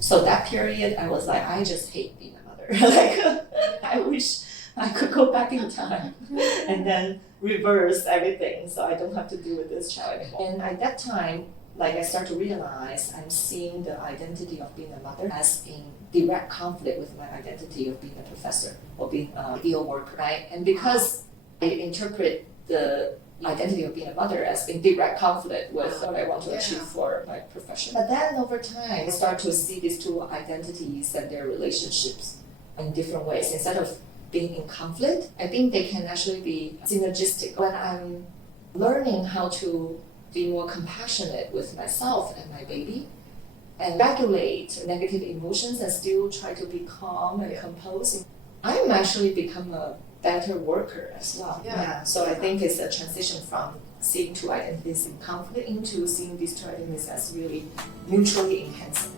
So that period, I was like, I just hate being a mother. Like, I wish I could go back in time and then reverse everything so I don't have to deal with this child anymore. And at that time, like I start to realize I'm seeing the identity of being a mother as in direct conflict with my identity of being a professor or being a field worker, right? And because I interpret the identity of being a mother as being direct conflict with what I want to achieve for my profession. But then over time, I start to see these two identities and their relationships in different ways. Instead of being in conflict, I think they can actually be synergistic. When I'm learning how to be more compassionate with myself and my baby and regulate negative emotions and still try to be calm and composed, I'm actually become a better worker as well. So I think it's a transition from seeing two identities in conflict into seeing these two identities as really mutually enhancing.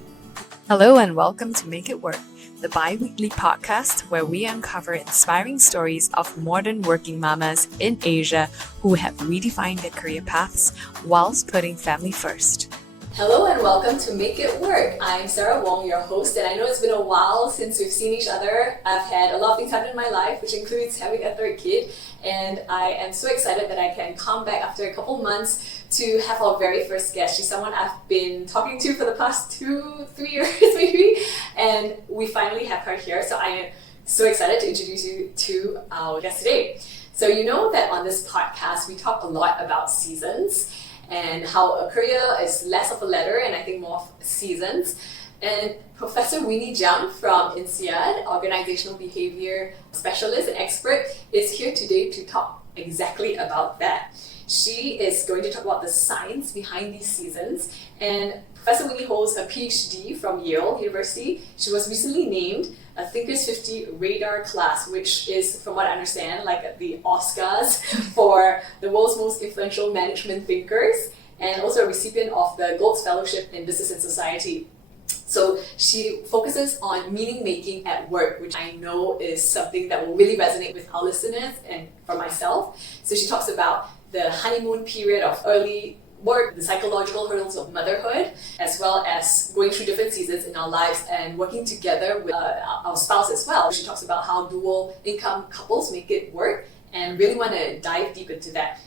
Hello and welcome to Make It Work, the bi-weekly podcast where we uncover inspiring stories of modern working mamas in Asia who have redefined their career paths whilst putting family first. Hello and welcome to Make It Work. I'm Sarah Wong, your host, and I know it's been a while since we've seen each other. I've had a lot of things happen in my life, which includes having a third kid, and I am so excited that I can come back after a couple months to have our very first guest. She's someone I've been talking to for the past 2-3 years maybe, and we finally have her here, so I am so excited to introduce you to our guest today. So you know that on this podcast we talk a lot about seasons and how a career is less of a ladder and I think more of seasons. And Professor Winnie Jiang from INSEAD, Organizational Behavior Specialist and Expert, is here today to talk exactly about that. She is going to talk about the science behind these seasons. And Professor Winnie holds a PhD from Yale University. She was recently named a Thinkers50 Radar Class, which is, from what I understand, like the Oscars for the world's most influential management thinkers, and also a recipient of the Gold Fellowship in Business and Society. So she focuses on meaning making at work, which I know is something that will really resonate with our listeners and for myself. So she talks about the honeymoon period of early work, the psychological hurdles of motherhood, as well as going through different seasons in our lives and working together with our spouse as well. She talks about how dual income couples make it work and really want to dive deep into that.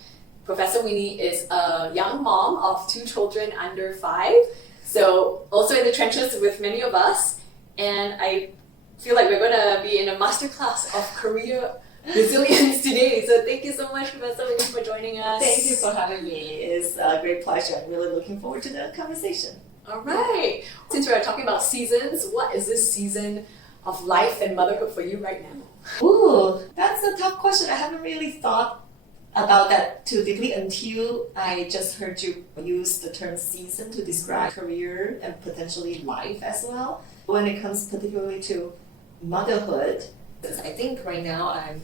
Professor Winnie is a young mom of 2 children under 5, so also in the trenches with many of us, and I feel like we're going to be in a masterclass of career resilience today. So thank you so much, Professor Winnie, for joining us. Thank you for having me. It's a great pleasure. I'm really looking forward to the conversation. All right. Since we're talking about seasons, what is this season of life and motherhood for you right now? Ooh, that's a tough question. I haven't really thought about that too deeply until I just heard you use the term season to describe career and potentially life as well. When it comes particularly to motherhood, I think right now I'm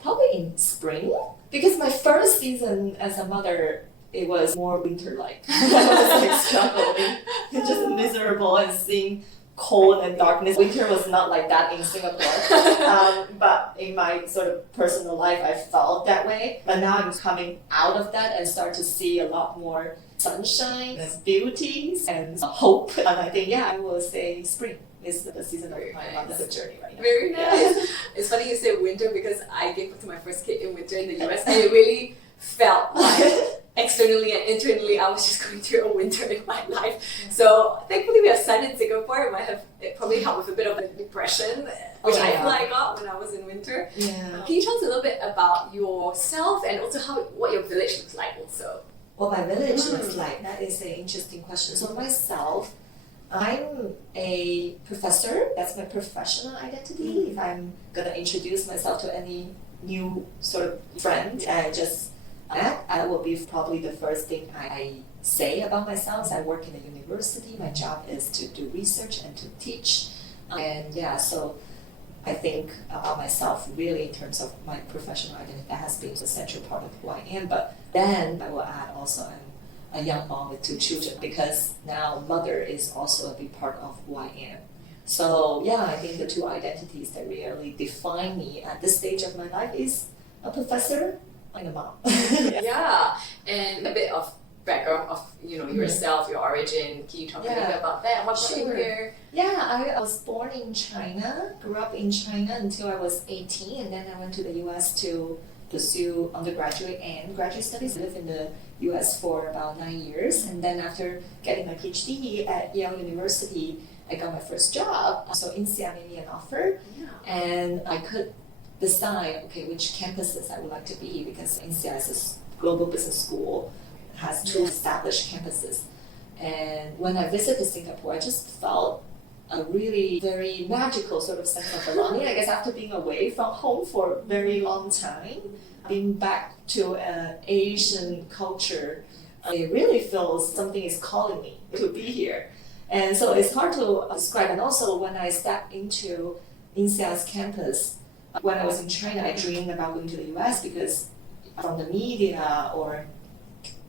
probably in spring, because my first season as a mother, it was more winter-like. I was like struggling, just miserable and seeing cold and darkness. Winter was not like that in Singapore, but in my sort of personal life, I felt that way. But now I'm coming out of that and start to see a lot more sunshine and beauties and hope. And I think, I will say spring is the season of my motherhood journey right now. Very nice. It's funny you say winter because I gave birth to my first kid in winter in the US, and it really felt like externally and internally I was just going through a winter in my life. So thankfully we have sun in Singapore. It probably helped with a bit of a depression, which I feel like I got when I was in winter. Can you tell us a little bit about yourself and also what your village looks like also? What my village looks like, that is an interesting question. So myself, I'm a professor. That's my professional identity. If I'm going to introduce myself to any new sort of friend I just met, I will be probably the first thing I say about myself. I work in a university. My job is to do research and to teach. And so I think about myself really in terms of my professional identity. That has been a central part of who I am. But then I will add also I'm a young mom with 2 children, because now mother is also a big part of who I am. So I think the 2 identities that really define me at this stage of my life is a professor and a mom. And a bit of background of yourself, your origin. Can you talk a little bit about that? What brought you here? I was born in China, grew up in China until I was 18, and then I went to the US to pursue undergraduate and graduate studies. I lived in the US for about 9 years, and then after getting my PhD at Yale University, I got my first job. So INSEAD made me an offer, and I could decide, okay, which campuses I would like to be, because INSEAD is a global business school, has 2 established campuses. And when I visited Singapore, I just felt a really very magical sort of sense of belonging. I guess after being away from home for a very long time, being back to an Asian culture, I really feel something is calling me to be here. And so it's hard to describe. And also when I stepped into INSEAD's campus, when I was in China, I dreamed about going to the US because from the media or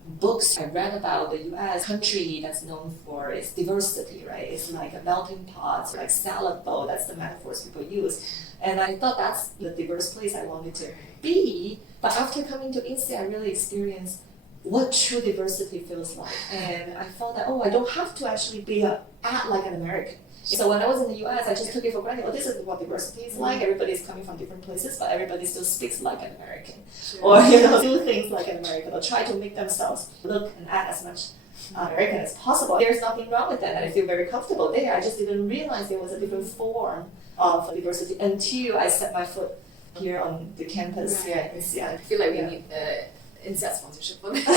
books I read about the US, country that's known for its diversity, right? It's like a melting pot, like salad bowl, that's the metaphors people use. And I thought that's the diverse place I wanted to be. But after coming to INSEAD, I really experienced what true diversity feels like. And I felt that, I don't have to actually act like an American. So when I was in the US, I just took it for granted. This is what diversity is like. Everybody's coming from different places, but everybody still speaks like an American. Or, do things like an American, or try to make themselves look and act as much American as possible. There's nothing wrong with that, and I feel very comfortable there. I just didn't realize there was a different form of diversity until I set my foot here on the campus here at INSEAD. I feel like we need the INSEAD sponsorship for this. I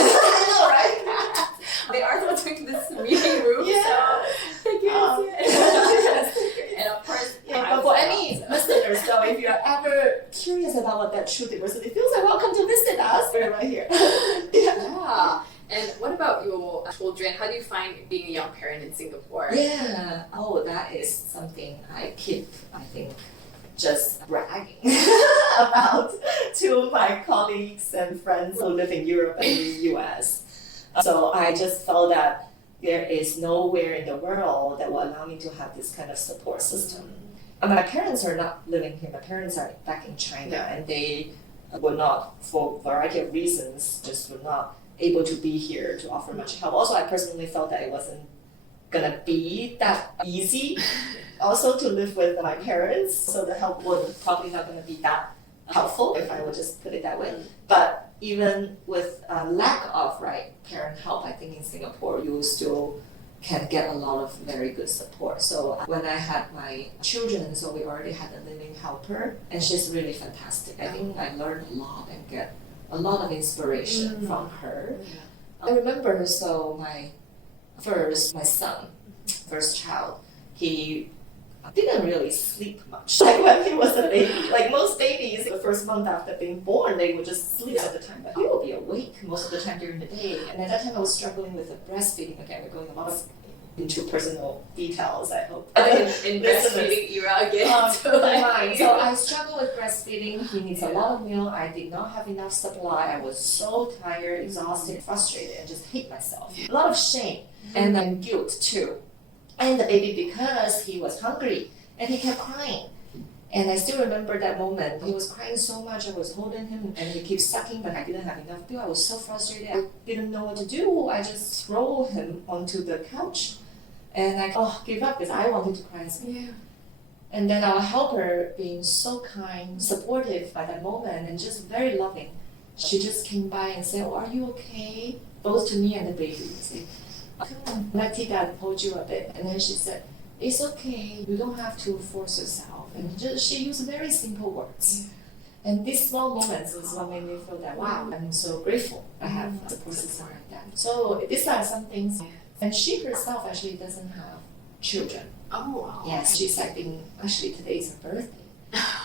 know, right? They are sponsoring this meeting room, so thank you. And of course, but for any listeners, though, if you're ever curious about what that true diversity feels like, welcome to visit us. We're right here. Yeah. And what about your children? How do you find being a young parent in Singapore? Yeah. That is something I keep, I think, just bragging about to my colleagues and friends who live in Europe and the US. So I just felt that there is nowhere in the world that will allow me to have this kind of support system. And my parents are not living here. My parents are back in China, and they were not, for a variety of reasons, just were not able to be here to offer much help. Also, I personally felt that it wasn't gonna be that easy also to live with my parents, so the help was probably not gonna be that helpful, if I would just put it that way. But even with a lack of parent help, I think in Singapore you still can get a lot of very good support. So when I had my children, so we already had a living helper, and she's really fantastic. I think I learned a lot and get a lot of inspiration from her. I remember, so my son, first child, he didn't really sleep much. Like when he was a baby, like most babies, the first month after being born, they would just sleep all the time. But he will be awake most of the time during the day. And at that time, I was struggling with the breastfeeding. Again, we're going a lot into personal details, I hope. In breastfeeding era again. So I struggle with breastfeeding. He needs a lot of milk. I did not have enough supply. I was so tired, exhausted, frustrated, and just hate myself. A lot of shame and then guilt too. And the baby, because he was hungry and he kept crying. And I still remember that moment. He was crying so much. I was holding him and he kept sucking, but I didn't have enough milk. I was so frustrated. I didn't know what to do. I just threw him onto the couch and I gave up because I wanted to cry as well. Yeah. And then our helper, being so kind, supportive by that moment, and just very loving, she just came by and said, "Are you okay?" Both to me and the baby. Come on, let Dad hold you a bit. And then she said, "It's okay, you don't have to force yourself." And she used very simple words. And these small moments is what made me feel that, wow, I'm so grateful I have a support system like that. So these are some things. And she herself actually doesn't have children. Oh, wow. Yes, she's actually today is her birthday.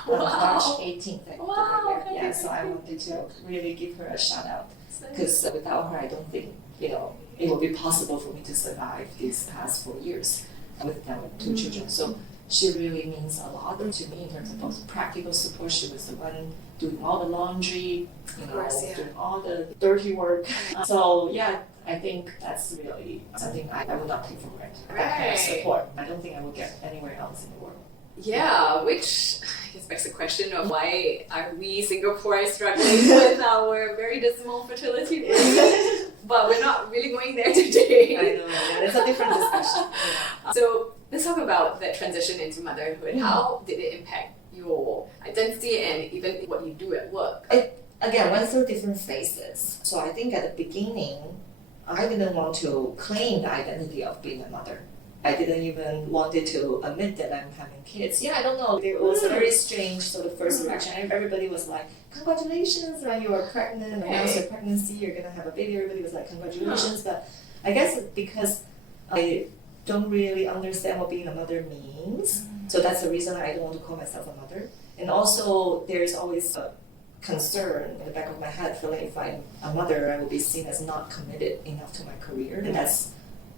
Wow. March 18th. Wow. Yeah, so I wanted to really give her a shout out. Because without her, I don't think, it will be possible for me to survive these past 4 years with them with 2 children. So she really means a lot to me in terms of both practical support. She was the one doing all the laundry, doing all the dirty work. So yeah, I think that's really something I would not take for granted. That kind of support. I don't think I would get anywhere else in the world. Yeah, which I guess begs the question of why are we Singaporeans struggling with our very dismal fertility rate? But we're not really going there today. I know, yeah, it's a different discussion. Yeah. So Let's talk about that transition into motherhood. How did it impact your identity and even what you do at work? It, again, went through different phases. So I think at the beginning, I didn't want to claim the identity of being a mother. I didn't even wanted to admit that I'm having kids. Yeah, I don't know. It was a very strange sort of first reaction. Everybody was like, congratulations, right? You are pregnant, announce your pregnancy, you're going to have a baby. Everybody was like, congratulations. But I guess it's because I don't really understand what being a mother means. So that's the reason I don't want to call myself a mother. And also, there's always a concern in the back of my head, feeling if I'm a mother, I will be seen as not committed enough to my career. And that's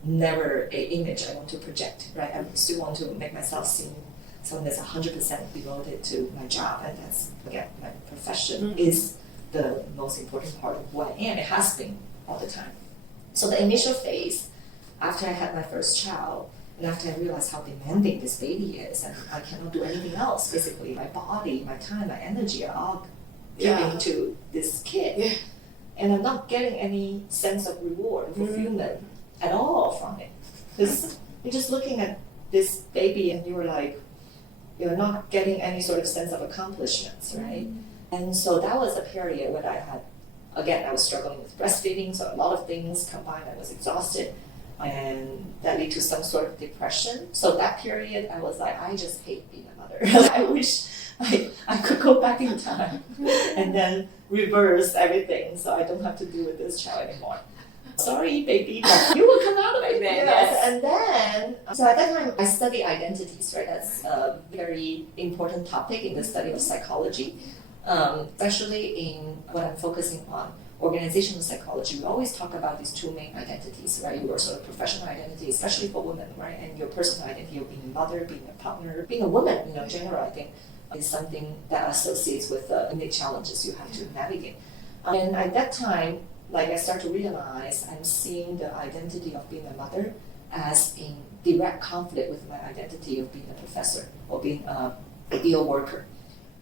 never an image I want to project, right? I still want to make myself seem someone that's 100% devoted to my job, and that's, again, my profession is the most important part of who I am. It has been all the time. So the initial phase, after I had my first child, and after I realized how demanding this baby is, and I cannot do anything else, basically, my body, my time, my energy are all giving to this kid. And I'm not getting any sense of reward and fulfillment at all from it. Because you're just looking at this baby and you're like, you're not getting any sort of sense of accomplishments, right? And so that was a period when I had, again, I was struggling with breastfeeding, so a lot of things combined, I was exhausted, and that led to some sort of depression. So that period, I was like, I just hate being a mother. I wish I could go back in time and then reverse everything so I don't have to deal with this child anymore. Sorry, baby, but you will come out of it. Yes. And then, so at that time, I studied identities, right? That's a very important topic in the study of psychology, especially in what I'm focusing on, organizational psychology. We always talk about these two main identities, right? Your sort of professional identity, especially for women, right? And your personal identity of being a mother, being a partner, being a woman, in general, I think, is something that associates with the unique challenges you have to navigate. And at that time, like I start to realize I'm seeing the identity of being a mother as in direct conflict with my identity of being a professor or being an ideal worker,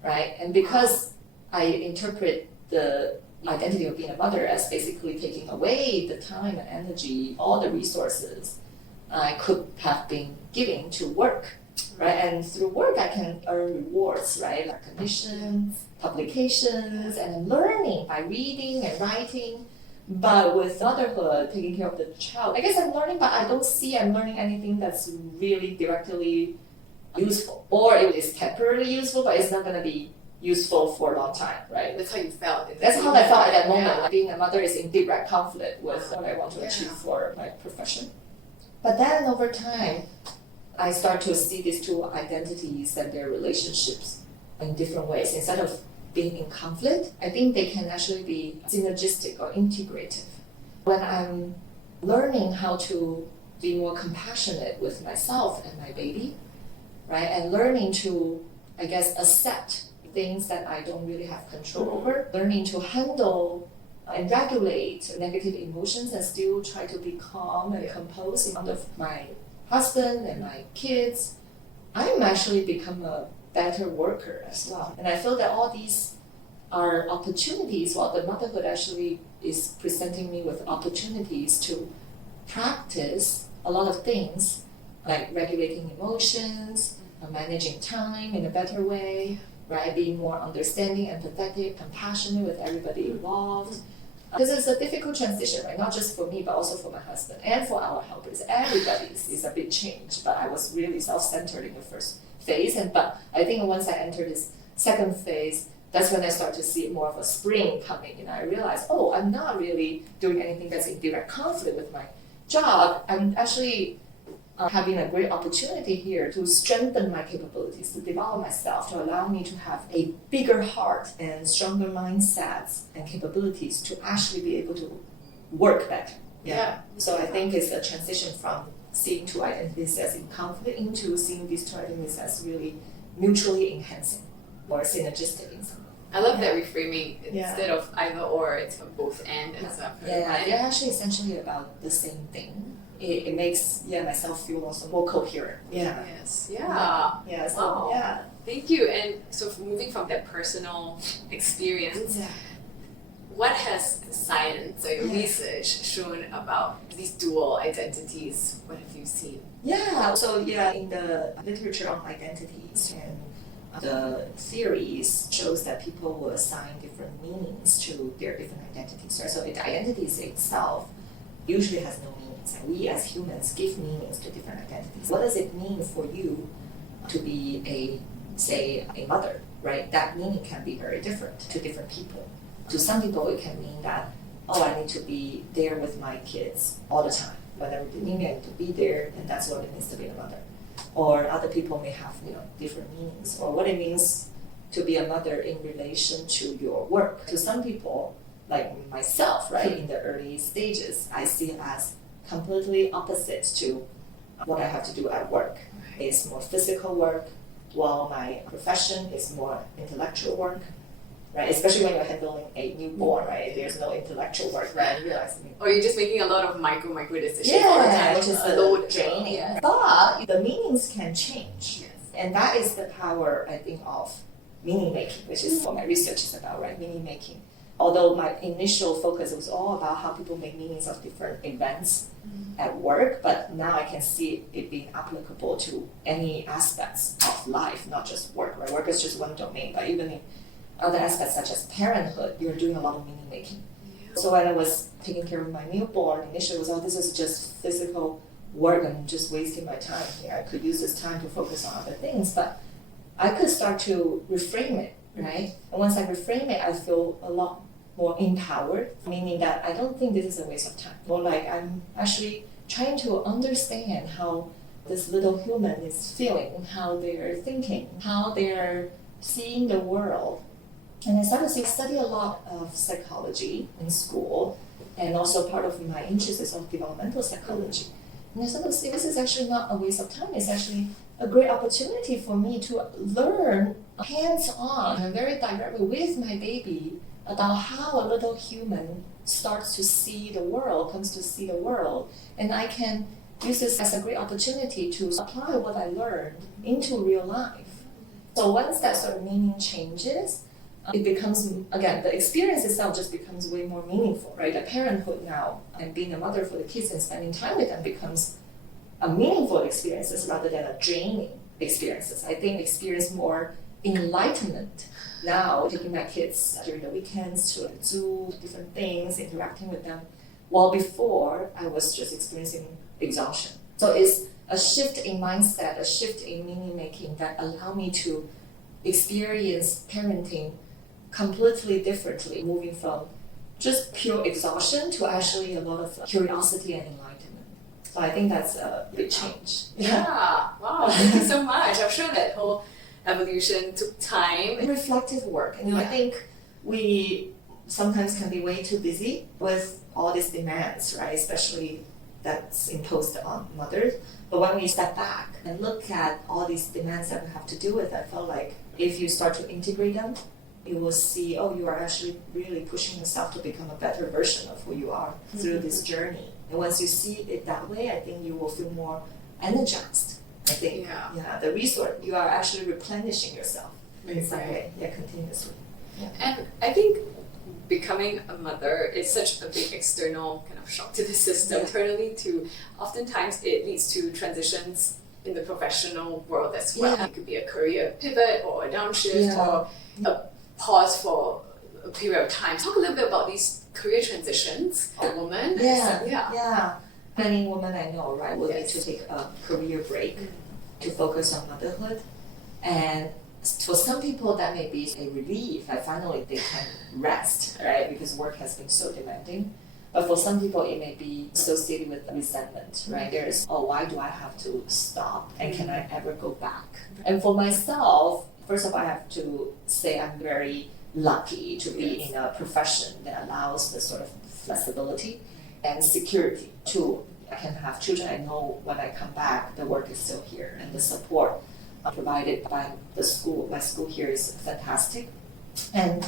right? And because I interpret the identity of being a mother as basically taking away the time and energy, all the resources I could have been giving to work, right? And through work I can earn rewards, right? Recognition, publications, and learning by reading and writing. But with motherhood, taking care of the child, I guess I'm learning, but I don't see I'm learning anything that's really directly useful. Or it is temporarily useful, but it's not going to be useful for a long time, right? That's how you felt. That's how I felt at that moment. Like being a mother is in direct conflict with what I want to achieve for my profession. But then over time, I start to see these two identities and their relationships in different ways. Instead of being in conflict, I think they can actually be synergistic or integrative. When I'm learning how to be more compassionate with myself and my baby, right, and learning to, I guess, accept things that I don't really have control over, learning to handle and regulate negative emotions and still try to be calm and composed in front of my husband and my kids, I'm actually become a better worker as well. And I feel that all these are opportunities, while the motherhood actually is presenting me with opportunities to practice a lot of things like regulating emotions, managing time in a better way, right? Being more understanding, empathetic, compassionate with everybody involved. Because it's a difficult transition, right? Not just for me, but also for my husband and for our helpers. Everybody's is a big change, but I was really self-centered in the first phase. But I think once I enter this second phase, that's when I start to see more of a spring coming. And I realized, oh, I'm not really doing anything that's in direct conflict with my job. I'm actually having a great opportunity here to strengthen my capabilities, to develop myself, to allow me to have a bigger heart and stronger mindsets and capabilities to actually be able to work better. So I think it's a transition from seeing two identities as in conflict into seeing these two identities as really mutually enhancing or synergistic in some way. I love that reframing. Instead of either or, it's from both and stuff. They're actually essentially about the same thing. It makes myself feel also more coherent. Thank you. And so moving from that personal experience, what has science or your research shown about these dual identities? What have you seen? Yeah, so yeah, in the literature on identities and the theories shows that people will assign different meanings to their different identities. Right? So the identities itself usually has no meanings. And we as humans give meanings to different identities. What does it mean for you to be say, a mother, right? That meaning can be very different to different people. To some people, it can mean that, oh, I need to be there with my kids all the time. Whenever they need me, I need to be there, and that's what it means to be a mother. Or other people may have, different meanings, or what it means to be a mother in relation to your work. To some people, like myself, right, in the early stages, I see it as completely opposite to what I have to do at work. It's more physical work, while my profession is more intellectual work, right? Especially when you're handling a newborn, right? There's no intellectual work, right? You realize, Or you're just making a lot of micro decisions all the time. which is a load draining. Yeah. But the meanings can change. Yes. And that is the power, I think, of meaning making, which is what my research is about, right? Meaning making. Although my initial focus was all about how people make meanings of different events at work, but now I can see it being applicable to any aspects of life, not just work, right? Work is just one domain, but even in other aspects such as parenthood, you're doing a lot of meaning making. So when I was taking care of my newborn, initially it was, this is just physical work, I'm just wasting my time here. I could use this time to focus on other things, but I could start to reframe it, right? And once I reframe it, I feel a lot more empowered, meaning that I don't think this is a waste of time. More like I'm actually trying to understand how this little human is feeling, how they're thinking, how they're seeing the world. And I started to study a lot of psychology in school, and also part of my interest is on developmental psychology. And I started to see this is actually not a waste of time, it's actually a great opportunity for me to learn hands-on and very directly with my baby about how a little human starts to see the world, comes to see the world. And I can use this as a great opportunity to apply what I learned into real life. So once that sort of meaning changes, it becomes, again, the experience itself just becomes way more meaningful, right? The parenthood now and being a mother for the kids and spending time with them becomes a meaningful experiences rather than a draining experiences. I think experience more enlightenment now, taking my kids during the weekends to the zoo, different things, interacting with them, while before I was just experiencing exhaustion. So it's a shift in mindset, a shift in meaning making that allow me to experience parenting completely differently, moving from just pure exhaustion to actually a lot of curiosity and enlightenment. So I think that's a big change. Yeah, wow, thank you so much. I'm sure that whole evolution took time. Reflective work. I think we sometimes can be way too busy with all these demands, right? Especially that's imposed on mothers. But when we step back and look at all these demands that we have to deal with, I felt like if you start to integrate them, you will see, you are actually really pushing yourself to become a better version of who you are through this journey. And once you see it that way, I think you will feel more energized. I think, the resource, you are actually replenishing yourself in some way, continuously. Yeah. And I think becoming a mother is such a big external kind of shock to the system internally too. Oftentimes it leads to transitions in the professional world as well. It could be a career pivot or a downshift or a pause for a period of time. Talk a little bit about these career transitions for women. Many women I know, right, will need to take a career break to focus on motherhood. And for some people that may be a relief, that finally they can rest, right, because work has been so demanding. But for some people it may be associated with resentment, right? There's, why do I have to stop? And can I ever go back? And for myself, first of all, I have to say I'm very lucky to be in a profession that allows the sort of flexibility and security too. I can have children. I know when I come back, the work is still here, and the support provided by the school. My school here is fantastic, and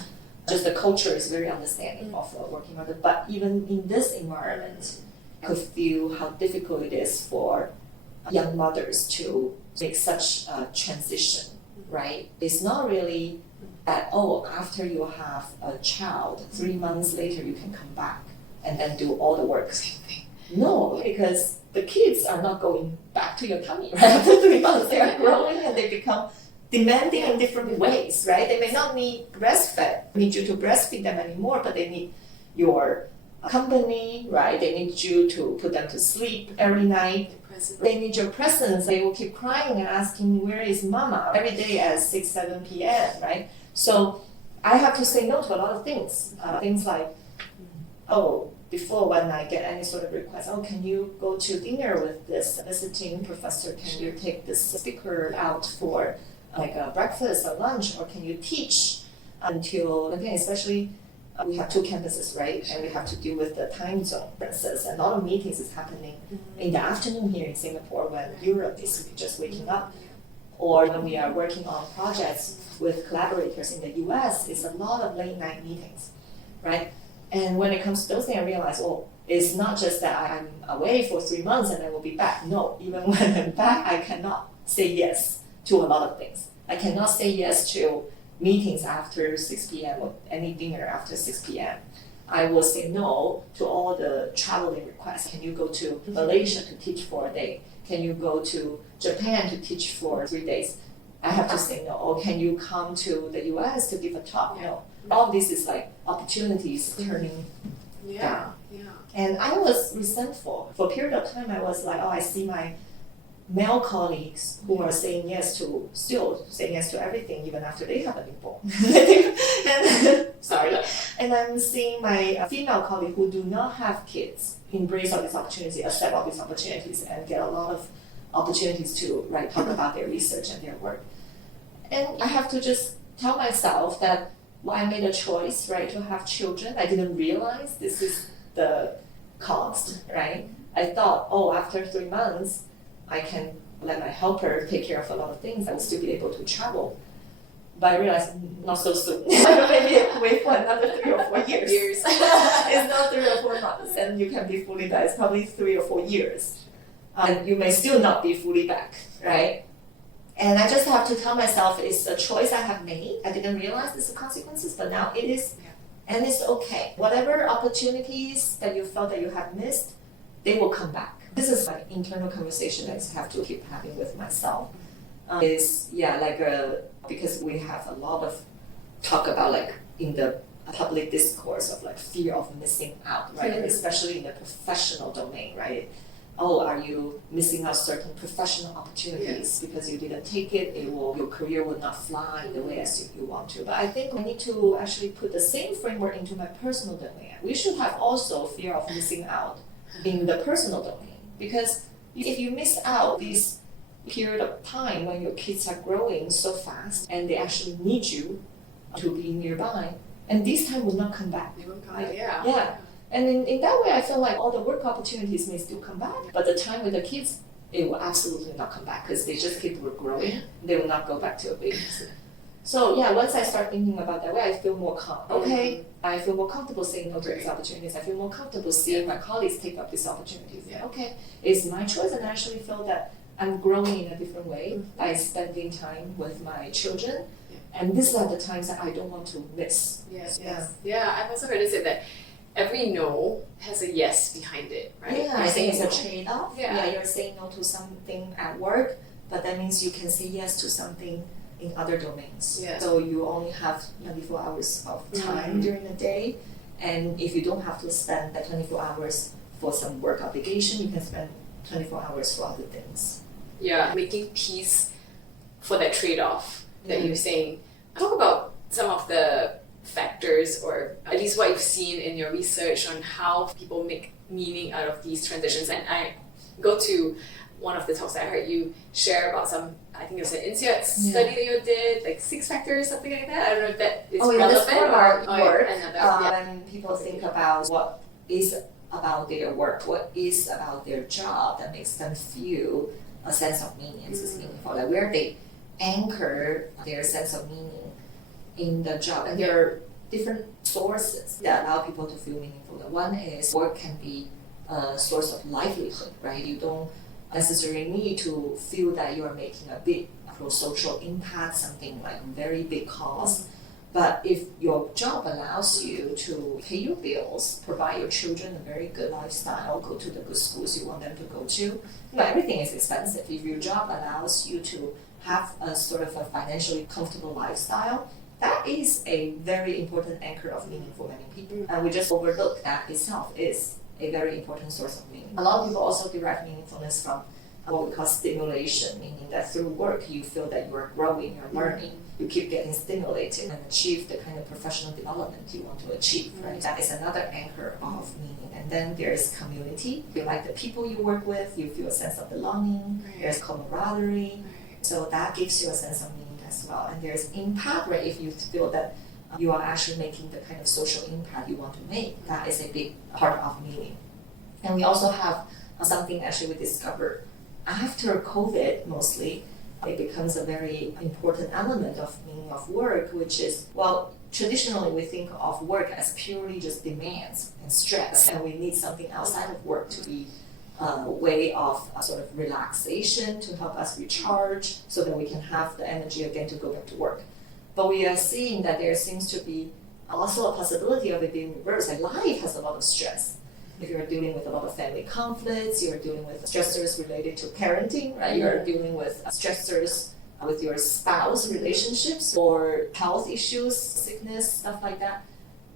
just the culture is very understanding of a working mother. But even in this environment, I could feel how difficult it is for young mothers to make such a transition, right? It's not really that, after you have a child, 3 months later you can come back and then do all the work. No, because the kids are not going back to your tummy, right? After 3 months, they are growing and they become demanding in different ways, right? They may not need you to breastfeed them anymore, but they need your company, right? They need you to put them to sleep every night. They need your presence. They will keep crying and asking, where is mama? Every day at 6, 7 p.m., right? So I have to say no to a lot of things. Things like, before when I get any sort of request, can you go to dinner with this visiting professor? Can you take this speaker out for like a breakfast or lunch? Or can you teach until, again, especially we have 2 campuses, right? And we have to deal with the time zone differences. And a lot of meetings is happening in the afternoon here in Singapore when Europe is just waking up. Or when we are working on projects with collaborators in the US, it's a lot of late night meetings, right? And when it comes to those things, I realize, it's not just that I'm away for 3 months and I will be back. No, even when I'm back, I cannot say yes to a lot of things. I cannot say yes to meetings after 6 p.m. or any dinner after 6 p.m. I will say no to all the traveling requests. Can you go to Malaysia to teach for a day? Can you go to Japan to teach for 3 days? I have to say no. Or can you come to the US to give a talk? No. All this is like opportunities turning down. And I was resentful. For a period of time, I was like, I see my male colleagues who are saying yes to everything even after they have a newborn. And I'm seeing my female colleagues who do not have kids embrace all these opportunities, accept all these opportunities, and get a lot of opportunities to talk about their research and their work. And I have to just tell myself that I made a choice, to have children. I didn't realize this is the cost, right? I thought, after 3 months, I can let my helper take care of a lot of things. I will still be able to travel. But I realized not so soon. Maybe wait for another 3 or 4 years. It's not 3 or 4 months, and you can be fully back. It's probably 3 or 4 years. And you may still not be fully back, right? And I just have to tell myself it's a choice I have made. I didn't realize this the consequences, but now it is, and it's okay. Whatever opportunities that you felt that you have missed, they will come back. This is like internal conversation that I have to keep having with myself. Because we have a lot of talk about in the public discourse of fear of missing out, right? And especially in the professional domain, right? Are you missing out certain professional opportunities because you didn't take it? Your career will not fly the way as you want to. But I think I need to actually put the same framework into my personal domain. We should have also fear of missing out in the personal domain, because if you miss out this period of time when your kids are growing so fast and they actually need you to be nearby, and this time will not come back. They won't come back, And in that way, I feel like all the work opportunities may still come back, but the time with the kids, it will absolutely not come back because they just keep growing. They will not go back to a babysit. So once I start thinking about that way, I feel more calm. Okay, I feel more comfortable saying no to these opportunities. I feel more comfortable seeing my colleagues take up these opportunities. Okay, it's my choice, and I actually feel that I'm growing in a different way by spending time with my children. And these are the times that I don't want to miss. I've also heard it said that every no has a yes behind it, right? I think it's a trade-off. You're saying no to something at work, but that means you can say yes to something in other domains. So you only have 24 hours of time during the day, and if you don't have to spend that 24 hours for some work obligation, you can spend 24 hours for other things. Making peace for that trade-off that you're saying. Talk about some of the factors, or at least what you've seen in your research on how people make meaning out of these transitions. And I go to one of the talks I heard you share about I think it was an INSEAD study that you did, 6 factors, something like that. I don't know if that is relevant or another. When people think about what is about their work, what is about their job that makes them feel a sense of meaning, is meaningful, where they anchor their sense of meaning in the job. And there are different sources that allow people to feel meaningful. One is work can be a source of livelihood, right? You don't necessarily need to feel that you are making a big pro-social impact, something like very big cause, But if your job allows you to pay your bills, provide your children a very good lifestyle, go to the good schools you want them to go to, everything is expensive. If your job allows you to have a sort of a financially comfortable lifestyle, that is a very important anchor of meaning for many people. And we just overlook that itself is a very important source of meaning. A lot of people also derive meaningfulness from what we call stimulation, meaning that through work you feel that you are growing, you're learning, you keep getting stimulated and achieve the kind of professional development you want to achieve, right? That is another anchor of meaning. And then there's community. You like the people you work with, you feel a sense of belonging, there's camaraderie. So that gives you a sense of meaning as well. And there's impact, right? If you feel that you are actually making the kind of social impact you want to make, that is a big part of meaning. And we also have something actually we discovered after COVID mostly, it becomes a very important element of meaning of work, which is, well, traditionally we think of work as purely just demands and stress, and we need something outside of work to be a way of sort of relaxation to help us recharge so that we can have the energy again to go back to work. But we are seeing that there seems to be also a possibility of it being reversed. Like life has a lot of stress. If you're dealing with a lot of family conflicts, you're dealing with stressors related to parenting, right? You're dealing with stressors with your spouse relationships or health issues, sickness, stuff like that.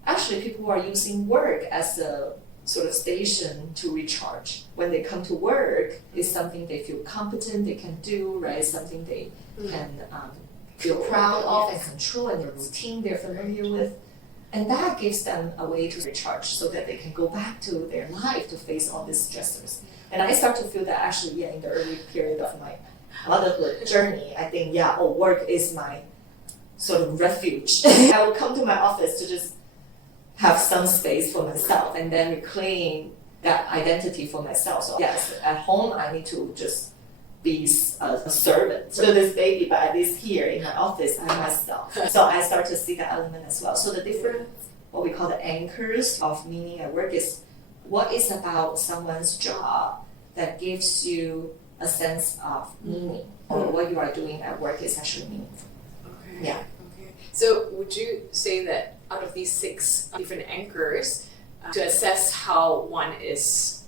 Actually, people are using work as a sort of station to recharge. When they come to work, it's something they feel competent, they can do, right? It's something they can feel proud of and control, and the routine they're familiar with. And that gives them a way to recharge so that they can go back to their life to face all these stressors. And I start to feel that actually, in the early period of my motherhood journey, I think, work is my sort of refuge. I will come to my office to just have some space for myself and then reclaim that identity for myself. So yes, at home I need to just be a servant to this baby, but at least here in my office I'm myself. So I start to see that element as well. So the different, what we call the anchors of meaning at work is what is about someone's job that gives you a sense of meaning, or what you are doing at work is actually meaningful. Okay. Yeah. Okay. So would you say that out of these 6 different anchors, to assess how one is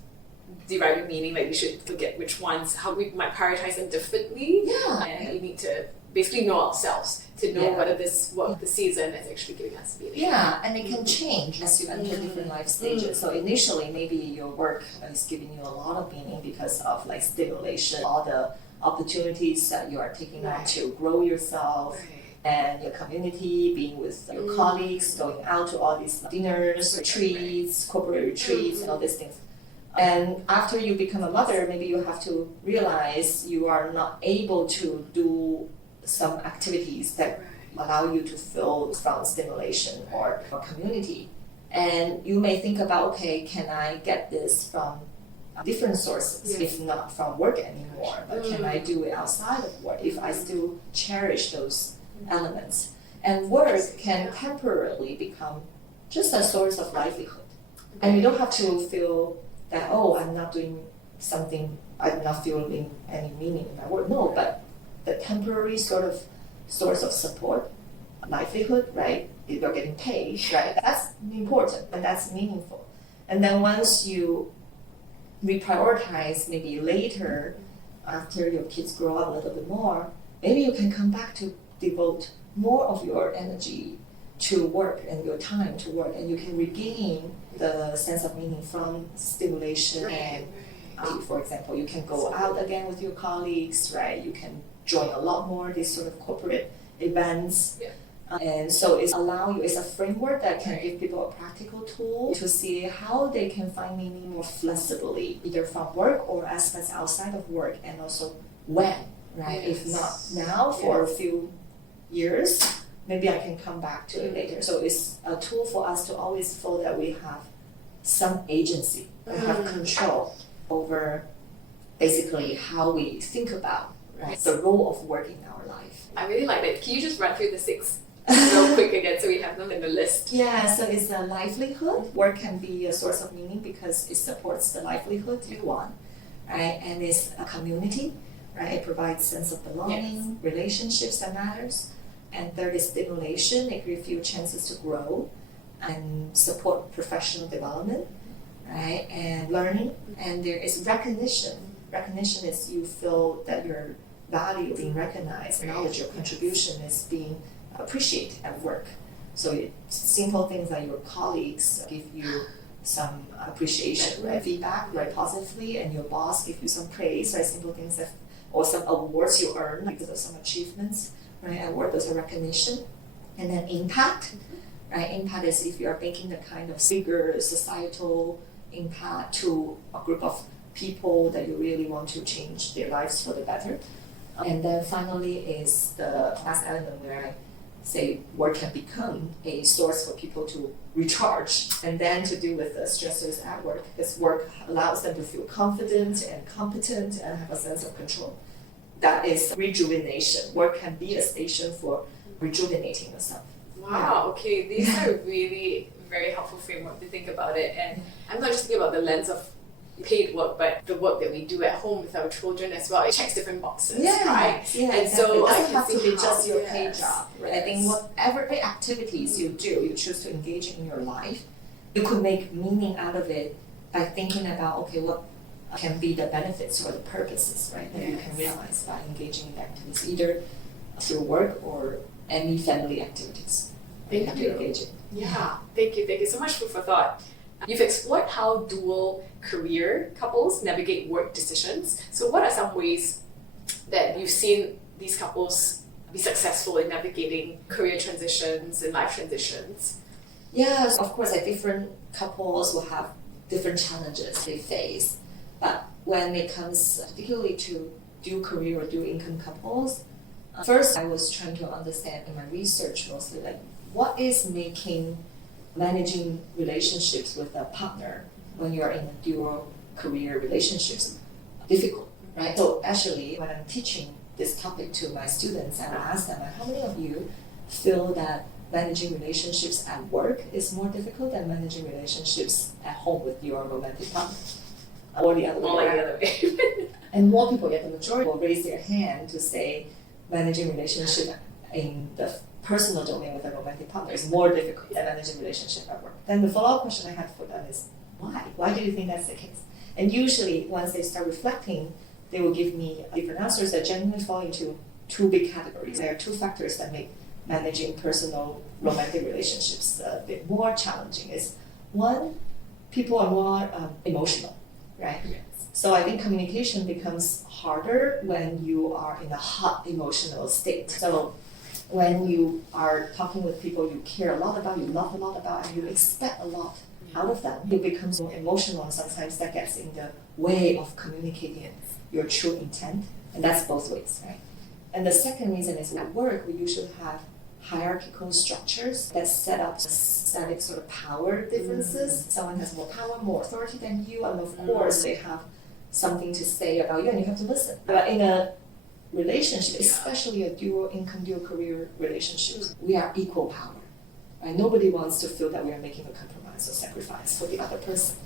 deriving meaning, like we should look at which ones, how we might prioritize them differently. Yeah. And we need to basically know ourselves to know whether what the season is actually giving us meaning. Yeah, and it can change as you enter different life stages. So initially, maybe your work is giving you a lot of meaning because of like stimulation, all the opportunities that you are taking on to grow yourself. And your community, being with your colleagues, going out to all these dinners, retreats, corporate retreats, and all these things. And after you become a mother, maybe you have to realize you are not able to do some activities that allow you to feel from stimulation or community. And you may think about, okay, can I get this from different sources, if not from work anymore, but can I do it outside of work if I still cherish those elements? And work can temporarily become just a source of livelihood. And you don't have to feel that, I'm not doing something, I'm not feeling any meaning in my work. No, but the temporary sort of source of support, livelihood, right? You're getting paid, right? That's important and that's meaningful. And then once you reprioritize, maybe later, after your kids grow up a little bit more, maybe you can come back to devote more of your energy to work and your time to work, and you can regain the sense of meaning from stimulation. And for example, you can go out again with your colleagues, right? You can join a lot more these sort of corporate events. And so it's a framework that can give people a practical tool to see how they can find meaning more flexibly, either from work or aspects outside of work, and also when, right? If not now, for a few years, maybe I can come back to it later. So it's a tool for us to always feel that we have some agency, we have control over basically how we think about the role of work in our life. I really like that. Can you just run through the 6 real quick again so we have them in the list? Yeah, so it's a livelihood. Work can be a source of meaning because it supports the livelihood you want, right? And it's a community, right? It provides sense of belonging, relationships that matters. And third is stimulation. It gives you chances to grow and support professional development, right? And learning. And there is recognition. Recognition is you feel that your value being recognized, knowledge, your contribution is being appreciated at work. So simple things like your colleagues give you some appreciation, right? Feedback, right? Positively, and your boss give you some praise, right? Simple things that, or some awards you earn because of some achievements, right? Award, those are recognition. And then impact, right? Impact is if you are making the kind of bigger societal impact to a group of people that you really want to change their lives for the better. And then finally is the last element where I say work can become a source for people to recharge and then to deal with the stressors at work, because work allows them to feel confident and competent and have a sense of control. That is rejuvenation. Work can be a station for rejuvenating yourself. Wow, okay, these are really very helpful framework to think about it. And I'm not just thinking about the lens of paid work, but the work that we do at home with our children as well. It checks different boxes, right? Yeah, and exactly. so it doesn't I have to be just your paid yes, job. Right? yes. I think whatever activities you do, you choose to engage in your life, you could make meaning out of it by thinking about, okay, what can be the benefits or the purposes, right, that you can realize by engaging in activities, either through work or any family activities. Thank you. Engage in. Yeah, thank you so much for thought. You've explored how dual career couples navigate work decisions. So what are some ways that you've seen these couples be successful in navigating career transitions and life transitions? Yes, of course, like different couples will have different challenges they face. But when it comes particularly to dual career or dual income couples, first I was trying to understand in my research mostly like what is making managing relationships with a partner when you are in a dual career relationships difficult, right? So actually, when I'm teaching this topic to my students, I will ask them, how many of you feel that managing relationships at work is more difficult than managing relationships at home with your romantic partner? Or the other way. And more people, yet the majority will raise their hand to say managing relationship in the personal domain with a romantic partner is more difficult than managing relationship at work. Then the follow-up question I have for them is, why? Why do you think that's the case? And usually, once they start reflecting, they will give me different answers that generally fall into two big categories. There are two factors that make managing personal romantic relationships a bit more challenging. Is one, people are more emotional, right? Yes. So I think communication becomes harder when you are in a hot emotional state. So when you are talking with people you care a lot about, you love a lot about, and you expect a lot out of them, you become more emotional, and sometimes that gets in the way of communicating your true intent, and that's both ways, right? And the second reason is at work, we usually have hierarchical structures that set up static sort of power differences. Someone has more power, more authority than you, and of course they have something to say about you, and you have to listen. But in a relationship, especially a dual income, dual career relationships, we are equal power. Right? Nobody wants to feel that we are making a compromise or sacrifice for the other person.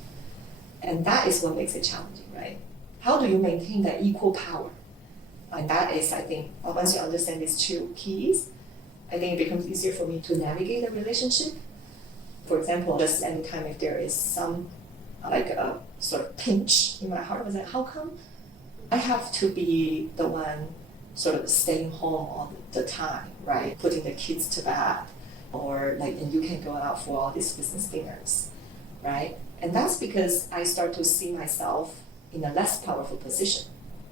And that is what makes it challenging, right? How do you maintain that equal power? And that is, I think, once you understand these two keys, I think it becomes easier for me to navigate a relationship. For example, just anytime if there is some like a sort of pinch in my heart, I was like, how come I have to be the one sort of staying home all the time, right? Putting the kids to bed, or like, and you can go out for all these business dinners, right? And that's because I start to see myself in a less powerful position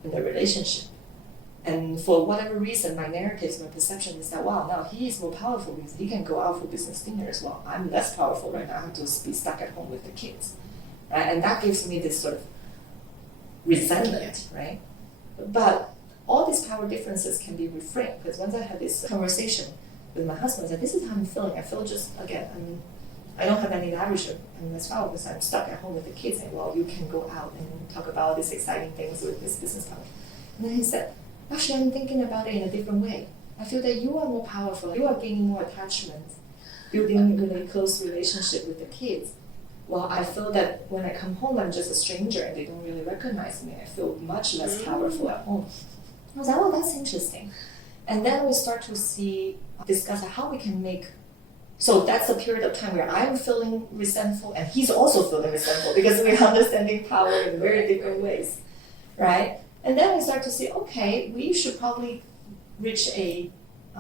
in the relationship. And for whatever reason, my narratives, my perception is that, wow, now he is more powerful because he can go out for business dinners. Well, I'm less powerful right now. I have to be stuck at home with the kids, right? And that gives me this sort of resentment, right? But all these power differences can be reframed, because once I had this conversation with my husband, I said, this is how I'm feeling. I feel just, again, I don't have any leverage. That's how, because I'm stuck at home with the kids. And well, you can go out and talk about these exciting things with this business partner. And then he said, actually, I'm thinking about it in a different way. I feel that you are more powerful. You are gaining more attachment, building a really close relationship with the kids. Well, I feel that when I come home, I'm just a stranger and they don't really recognize me. I feel much less powerful at home. I was like, oh, that's interesting. And then we start to discuss how we can make. So that's a period of time where I'm feeling resentful and he's also feeling resentful because we're understanding power in very different ways, right? And then we start to see, okay, we should probably reach a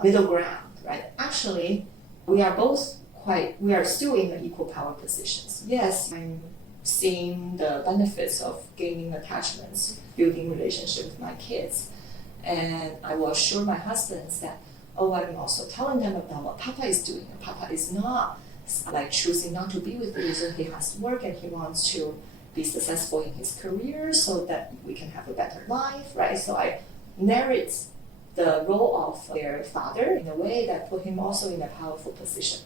middle ground, right? Actually, we are still in equal power positions. Yes, I'm seeing the benefits of gaining attachments, building relationship with my kids. And I will assure my husbands that, I'm also telling them about what Papa is doing. And Papa is not choosing not to be with you, so he has to work and he wants to be successful in his career so that we can have a better life, right? So I narrate the role of their father in a way that put him also in a powerful position.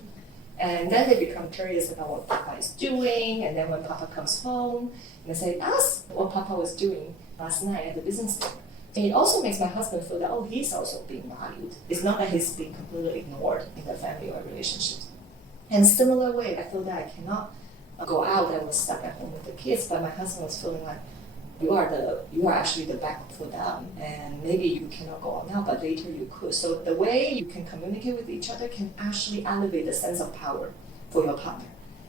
And then they become curious about what Papa is doing, and then when Papa comes home, they say, ask what Papa was doing last night at the business dinner. And it also makes my husband feel that, he's also being valued. It's not that he's being completely ignored in the family or relationships. And similar way, I feel that I cannot go out and was stuck at home with the kids, but my husband was feeling like, you are actually the backup for them, and maybe you cannot go out now, but later you could. So the way you can communicate with each other can actually elevate the sense of power for your partner.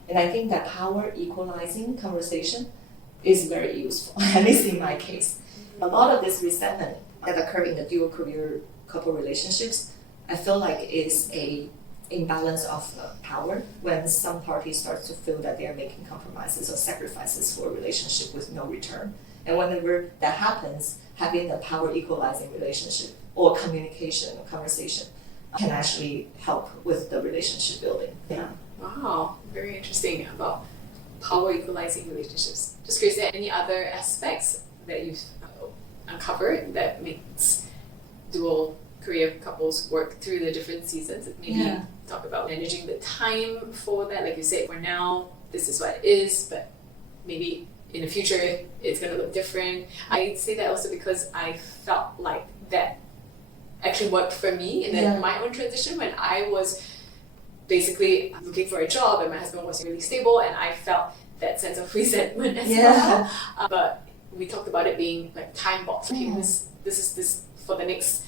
And I think that power equalizing conversation is very useful, at least in my case. A lot of this resentment that occur in the dual career couple relationships, I feel like is a imbalance of power when some party starts to feel that they are making compromises or sacrifices for a relationship with no return. And whenever that happens, having a power equalizing relationship or communication or conversation can actually help with the relationship building. Yeah. Wow, very interesting about power equalizing relationships. Just curious, is there any other aspects that you've uncovered that makes dual career couples work through the different seasons? Maybe talk about managing the time for that. Like you said, for now, this is what it is, but maybe in the future, it's going to look different. I say that also because I felt like that actually worked for me in my own transition when I was basically looking for a job and my husband was really stable and I felt that sense of resentment as well. But we talked about it being like time box. Okay, this is for the next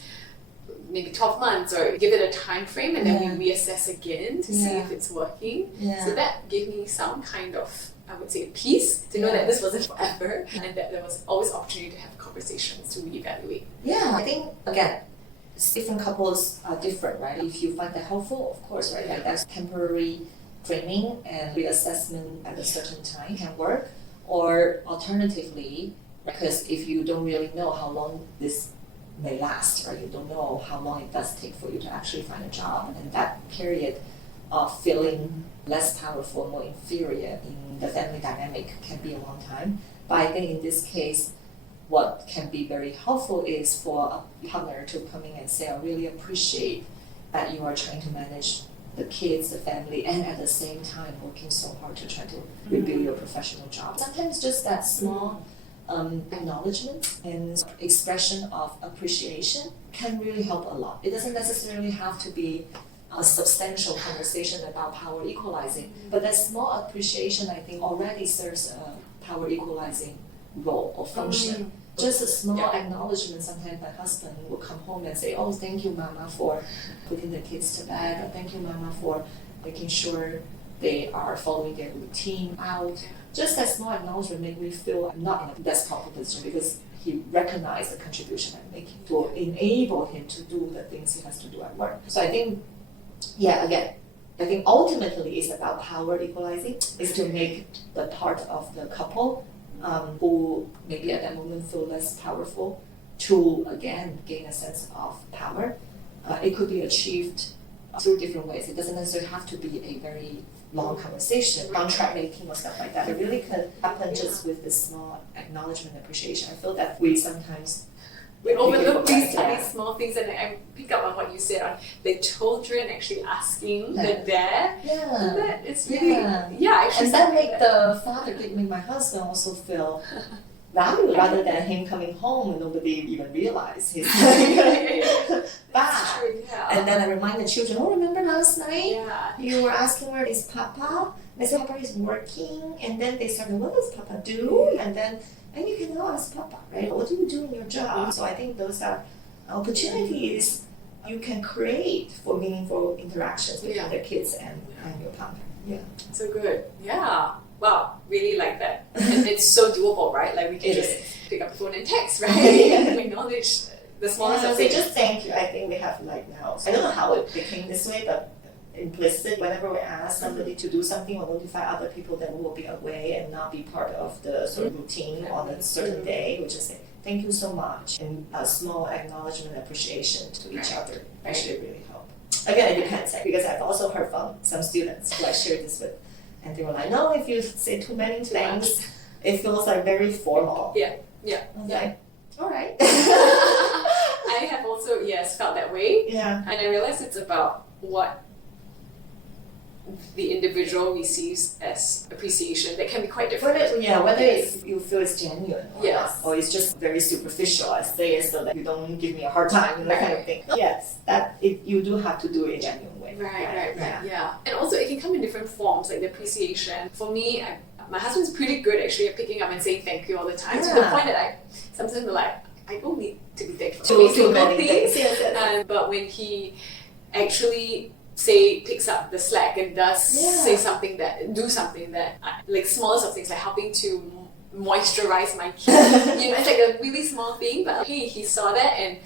maybe 12 months, or give it a time frame and then we reassess again to see if it's working. So that gave me some kind of, I would say, peace to know that this wasn't forever and that there was always opportunity to have conversations to reevaluate. Yeah, I think, again, different couples are different, right? If you find that helpful, of course, right? Like that's temporary framing and reassessment at a certain time can work. Or alternatively, because if you don't really know how long this may last, right? You don't know how long it does take for you to actually find a job, and that period of feeling less powerful, more inferior in the family dynamic can be a long time. But I think in this case, what can be very helpful is for a partner to come in and say, I really appreciate that you are trying to manage the kids, the family, and at the same time working so hard to try to rebuild your professional job. Sometimes just that small acknowledgement and expression of appreciation can really help a lot. It doesn't necessarily have to be a substantial conversation about power equalizing, but that small appreciation, I think, already serves a power equalizing role or function. Just a small acknowledgement. Sometimes my husband will come home and say, thank you, Mama, for putting the kids to bed, or thank you, Mama, for making sure they are following their routine out. Just that small acknowledgement makes me feel I'm not in a desktop position because he recognized the contribution I'm making to enable him to do the things he has to do at work. So I think, I think ultimately it's about power equalizing, is to make the part of the couple who maybe at that moment feel less powerful to again gain a sense of power. It could be achieved through different ways. It doesn't necessarily have to be a very long conversation, contract making or stuff like that. It really can happen just with this small acknowledgement and appreciation. I feel that we sometimes we overlook these small things, and I pick up on what you said on the children actually asking the dad. That it's really actually. And that make the father, make my husband also feel valued rather than him coming home and nobody even realize he's back. And then I remind the children, remember last night you were asking where is Papa? I said Papa is working, and then they started, what does Papa do? And you can ask Papa, right? What do you do in your job? So I think those are opportunities you can create for meaningful interactions between Yeah. the kids and your partner. Yeah. So good. Yeah. Wow. Really like that. And it's so doable, right? Like we can It just is. pick up the phone and text, right? Yeah. We acknowledge the smallest Yeah, of so things. just thank you. I think we have like now. I don't know how it became this way, but implicit. Whenever we ask somebody to do something or notify other people that we will be away and not be part of the sort of routine on a certain day, we just say thank you so much, and a small acknowledgement, appreciation to each other actually really help. Again, it depends, because I've also heard from some students who I shared this with, and they were like, no, if you say too many things, it feels like very formal. Yeah. I was like, all right. I have also, felt that way. Yeah. And I realize it's about what the individual receives as appreciation. That can be quite different. Whether you feel it's genuine or Yes. not, or it's just very superficial. I say it so that you don't give me a hard time, that kind of thing. Yes, you do have to do it in a genuine way. Right. Yeah. And also it can come in different forms, like the appreciation. For me, my husband's pretty good actually at picking up and saying thank you all the time, to the point that I sometimes be like, I don't need to be thankful for every single thing. Yes. But when he actually picks up the slack and does do something that like smallest of things, like helping to moisturize my teeth. It's like a really small thing, but hey, he saw that and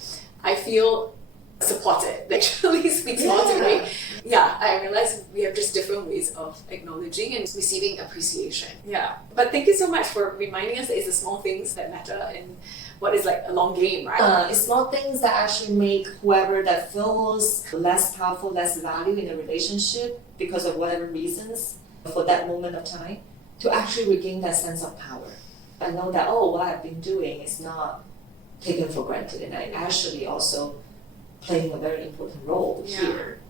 I feel supported. That actually speaks more to me. Yeah, I realize we have just different ways of acknowledging and receiving appreciation. Yeah, but thank you so much for reminding us that it's the small things that matter and what is like a long game, right? It's small things that actually make whoever that feels less powerful, less value in a relationship because of whatever reasons for that moment of time to actually regain that sense of power. I know that, what I've been doing is not taken for granted, and I actually also playing a very important role here.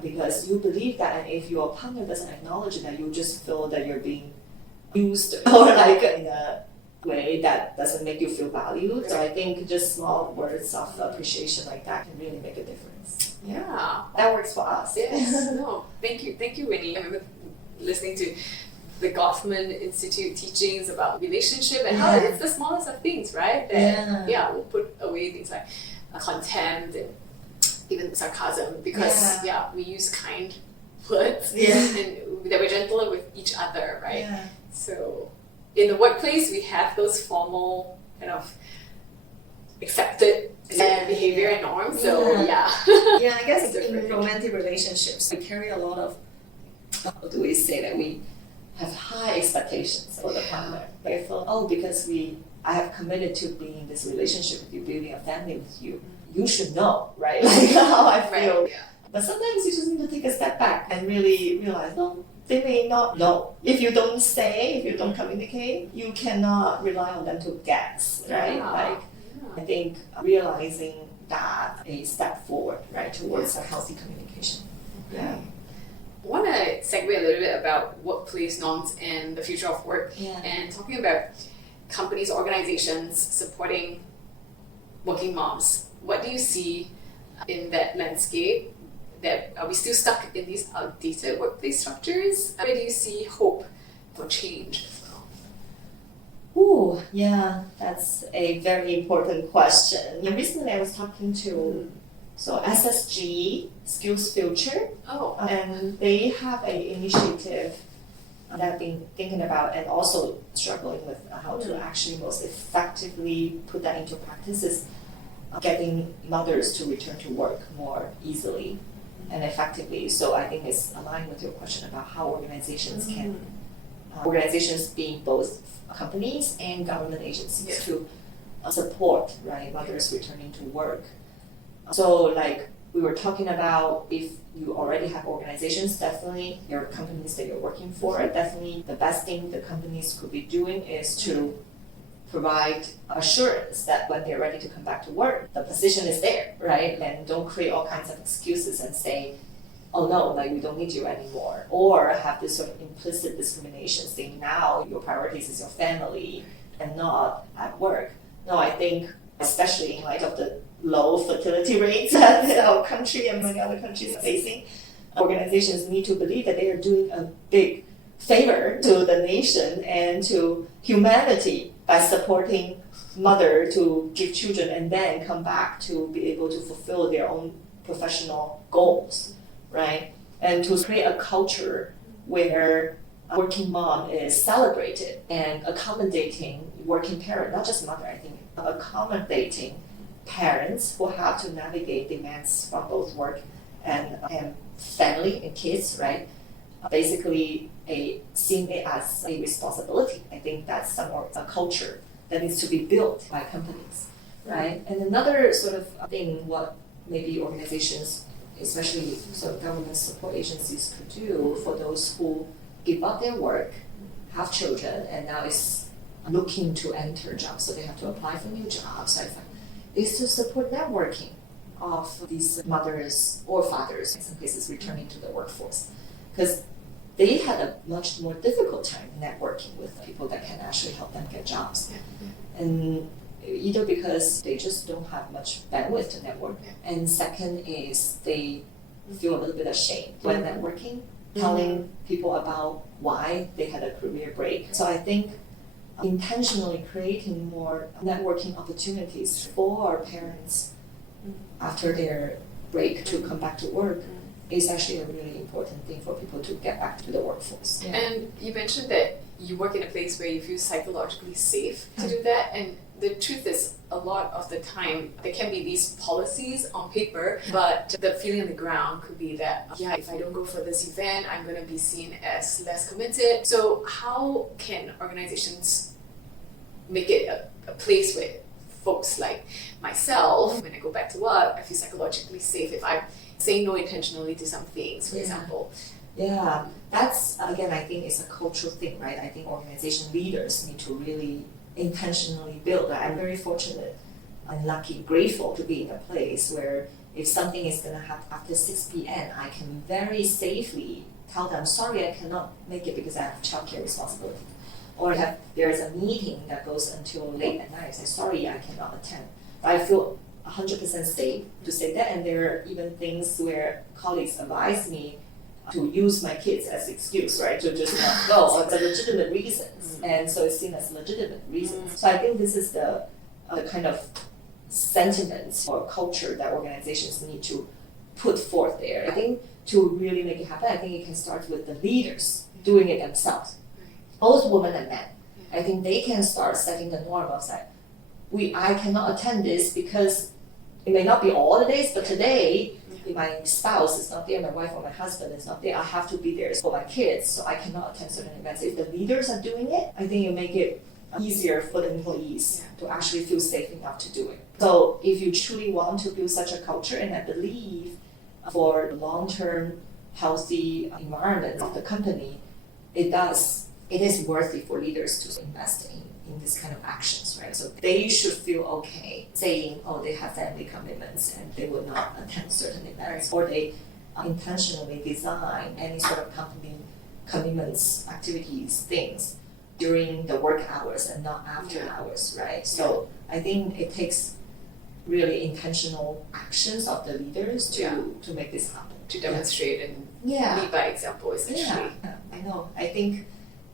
Because you believe that, and if your partner doesn't acknowledge that, you just feel that you're being used or like in a way that doesn't make you feel valued. So I think just small words of appreciation like that can really make a difference. Yeah. That works for us. Yes. No. Thank you, Winnie. I remember listening to the Goffman Institute teachings about relationship and how it's the smallest of things, right? That we'll put away things like contempt and even sarcasm because we use kind words and that we're gentler with each other, right? So in the workplace we have those formal kind of accepted behavior and norms. So I guess in romantic relationships we carry a lot of, how do we say that, we have high expectations for the partner. I feel, because I have committed to being in this relationship with you, building a family with you, you should know, right? Like how I feel. Right. But sometimes you just need to take a step back and really realize, no, they may not know. If you don't say, if you don't communicate, you cannot rely on them to guess, right? I think realizing that a step forward, right, towards a healthy communication. I want to segue a little bit about workplace norms and the future of work and talking about companies, organizations supporting working moms. What do you see in that landscape? That are we still stuck in these outdated workplace structures? Where do you see hope for change as well? That's a very important question. Recently I was talking to SSG, Skills Future, and they have an initiative that I've been thinking about and also struggling with how to actually most effectively put that into practice is getting mothers to return to work more easily and effectively. So I think it's aligned with your question about how organizations can, organizations being both companies and government agencies to support mothers returning to work. So like we were talking about, if you already have organizations, definitely your companies that you're working for, definitely the best thing the companies could be doing is to provide assurance that when they're ready to come back to work, the position is there, right? And don't create all kinds of excuses and say, oh no, like we don't need you anymore. Or have this sort of implicit discrimination saying now your priorities is your family and not at work. No, I think especially in light of the low fertility rates that our country and many other countries are facing, organizations need to believe that they are doing a big favor to the nation and to humanity by supporting mother to give children and then come back to be able to fulfill their own professional goals, right? And to create a culture where a working mom is celebrated and accommodating working parent, not just mother, I think, accommodating parents who have to navigate demands from both work and family and kids, right? Basically, seeing it as a responsibility. I think that's a culture that needs to be built by companies, right? And another sort of thing, what maybe organizations, especially sort of government support agencies, could do for those who give up their work, have children, and now is looking to enter jobs, so they have to apply for new jobs, is to support networking of these mothers or fathers, in some cases returning to the workforce. Because they had a much more difficult time networking with people that can actually help them get jobs. And either because they just don't have much bandwidth to network, and second is they feel a little bit ashamed when networking, telling people about why they had a career break. So I think intentionally creating more networking opportunities for parents after their break to come back to work is actually a really important thing for people to get back to the workforce. Yeah. And you mentioned that you work in a place where you feel psychologically safe to do that, and the truth is, a lot of the time, there can be these policies on paper, but the feeling on the ground could be that, if I don't go for this event, I'm going to be seen as less committed. So how can organizations make it a place where folks like myself, when I go back to work, I feel psychologically safe if I'm saying no intentionally to some things, for example? Yeah, that's, again, I think it's a cultural thing, right? I think organization leaders need to really intentionally build. I'm very fortunate and lucky, grateful to be in a place where if something is going to happen after 6 p.m., I can very safely tell them, sorry, I cannot make it because I have childcare responsibility. Or if there is a meeting that goes until late at night, I say, sorry, I cannot attend. But I feel 100% safe to say that, and there are even things where colleagues advise me to use my kids as excuse, right, to just not go. It's a legitimate reasons, and so it's seen as legitimate reasons. So I think this is the kind of sentiment or culture that organizations need to put forth there. I think to really make it happen, I think it can start with the leaders doing it themselves, both women and men. I think they can start setting the norm of like, I cannot attend this because it may not be all the days, but today, if my spouse is not there, my wife or my husband is not there, I have to be there for my kids, so I cannot attend certain events. If the leaders are doing it, I think you make it easier for the employees to actually feel safe enough to do it. So if you truly want to build such a culture, and I believe for long-term healthy environment of the company, it is worthy for leaders to invest in this kind of actions, right? So they should feel okay saying, they have family commitments and they will not attend certain events, or they intentionally design any sort of company commitments, activities, things during the work hours and not after hours, right? So I think it takes really intentional actions of the leaders to make this happen. To demonstrate and lead by example, essentially. Yeah, I know. I think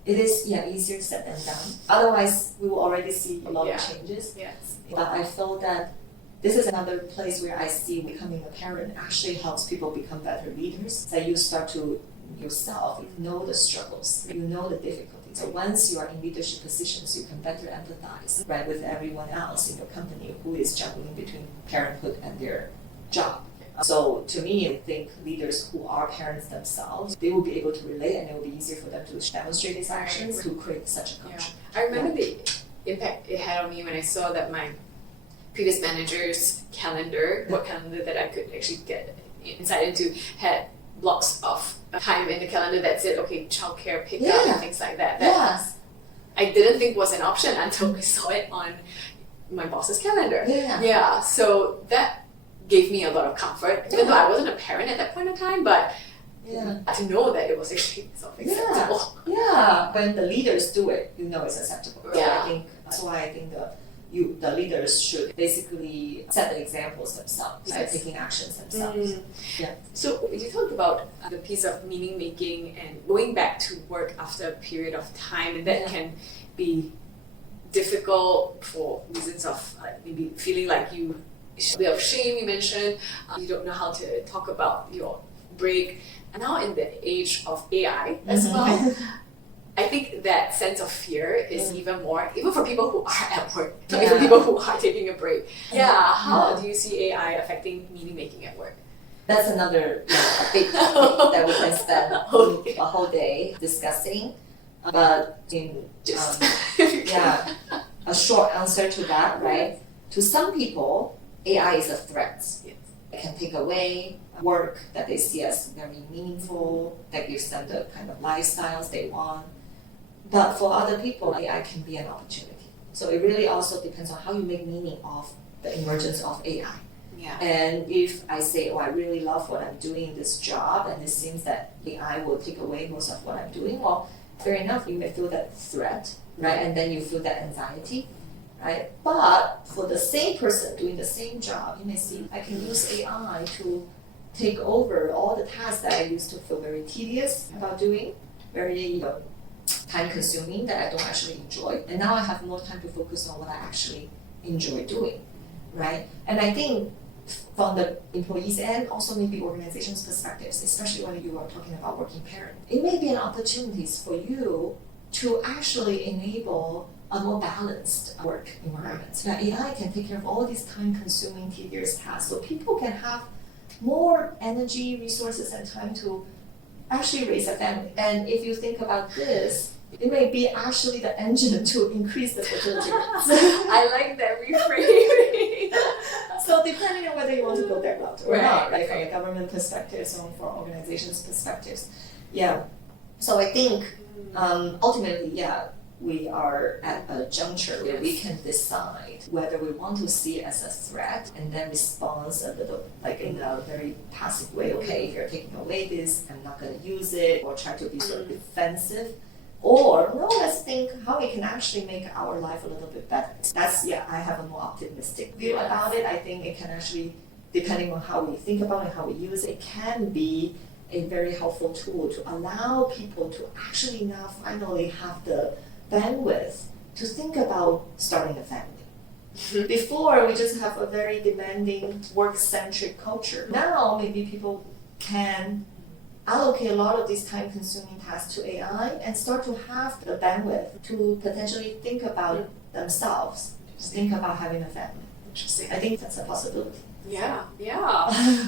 it is easier said than done. Otherwise, we will already see a lot of changes. Yes. But I feel that this is another place where I see becoming a parent actually helps people become better leaders. That you start to yourself know the struggles, you know the difficulties. So once you are in leadership positions, you can better empathize, right, with everyone else in your company who is juggling between parenthood and their job. So to me, I think leaders who are parents themselves, they will be able to relate, and it will be easier for them to demonstrate these actions to create such a culture. I remember the impact it had on me when I saw that my previous manager's calendar, what calendar that I could actually get insight into, had blocks of time in the calendar that said, okay, childcare pickup and things like that. I didn't think was an option until I saw it on my boss's calendar. So that gave me a lot of comfort, even though I wasn't a parent at that point in time, but to know that it was actually something acceptable. When the leaders do it, you know it's acceptable. So I think that's why I think the leaders should basically set the examples themselves, taking actions themselves. So you talked about the piece of meaning making and going back to work after a period of time, and that can be difficult for reasons of maybe feeling like you a bit of shame, you mentioned. You don't know how to talk about your break. And now in the age of AI as well, I think that sense of fear is even more, even for people who are at work, not even people who are taking a break. How do you see AI affecting meaning making at work? That's another big topic that we can spend a whole day discussing. But in a short answer to that, right? To some people, AI is a threat. Yes. It can take away work that they see as very meaningful, that gives them the kind of lifestyles they want. But for other people, AI can be an opportunity. So it really also depends on how you make meaning of the emergence of AI. Yeah. And if I say, I really love what I'm doing in this job, and it seems that AI will take away most of what I'm doing, well, fair enough, you may feel that threat, right? And then you feel that anxiety, right? But for the same person doing the same job, you may see, I can use AI to take over all the tasks that I used to feel very tedious about doing, very time consuming, that I don't actually enjoy. And now I have more time to focus on what I actually enjoy doing, right? And I think from the employee's end, also maybe organization's perspectives, especially when you are talking about working parents, it may be an opportunity for you to actually enable a more balanced work environment. Now, AI can take care of all these time-consuming, tedious tasks, so people can have more energy, resources, and time to actually raise a family. And if you think about this, it may be actually the engine to increase the fertility rates. I like that reframing. So depending on whether you want to go that route or not, right? From Right. the government perspective, so for organizations' perspectives. Yeah. So I think ultimately, we are at a juncture where we can decide whether we want to see it as a threat and then respond a little, like in a very passive way. Okay, if you're taking away this, I'm not going to use it, or try to be sort of defensive. Or, no, let's think how we can actually make our life a little bit better. That's, I have a more optimistic view about it. I think it can actually, depending on how we think about it, how we use it, it can be a very helpful tool to allow people to actually now finally have the bandwidth to think about starting a family. Before, we just have a very demanding, work-centric culture. Now, maybe people can allocate a lot of these time-consuming tasks to AI and start to have the bandwidth to potentially think about themselves, think about having a family. Interesting. I think that's a possibility. Yeah.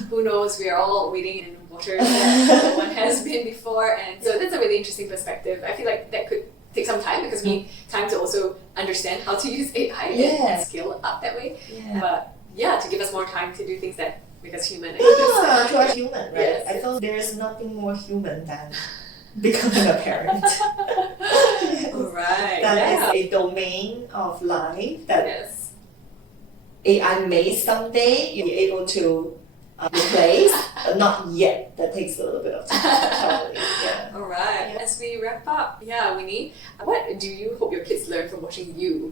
Who knows? We are all wading in waters that no one has been before, and so that's a really interesting perspective. I feel like that could take some time because we need time to also understand how to use AI and scale up that way. Yeah. But to give us more time to do things that make us human. To a human, right? Yes. I feel there is nothing more human than becoming a parent. Right. That is a domain of life that Yes. AI may someday be able to replace, but not yet. That takes a little bit of time, probably. Yeah. All right. As we wrap up, Winnie, what do you hope your kids learn from watching you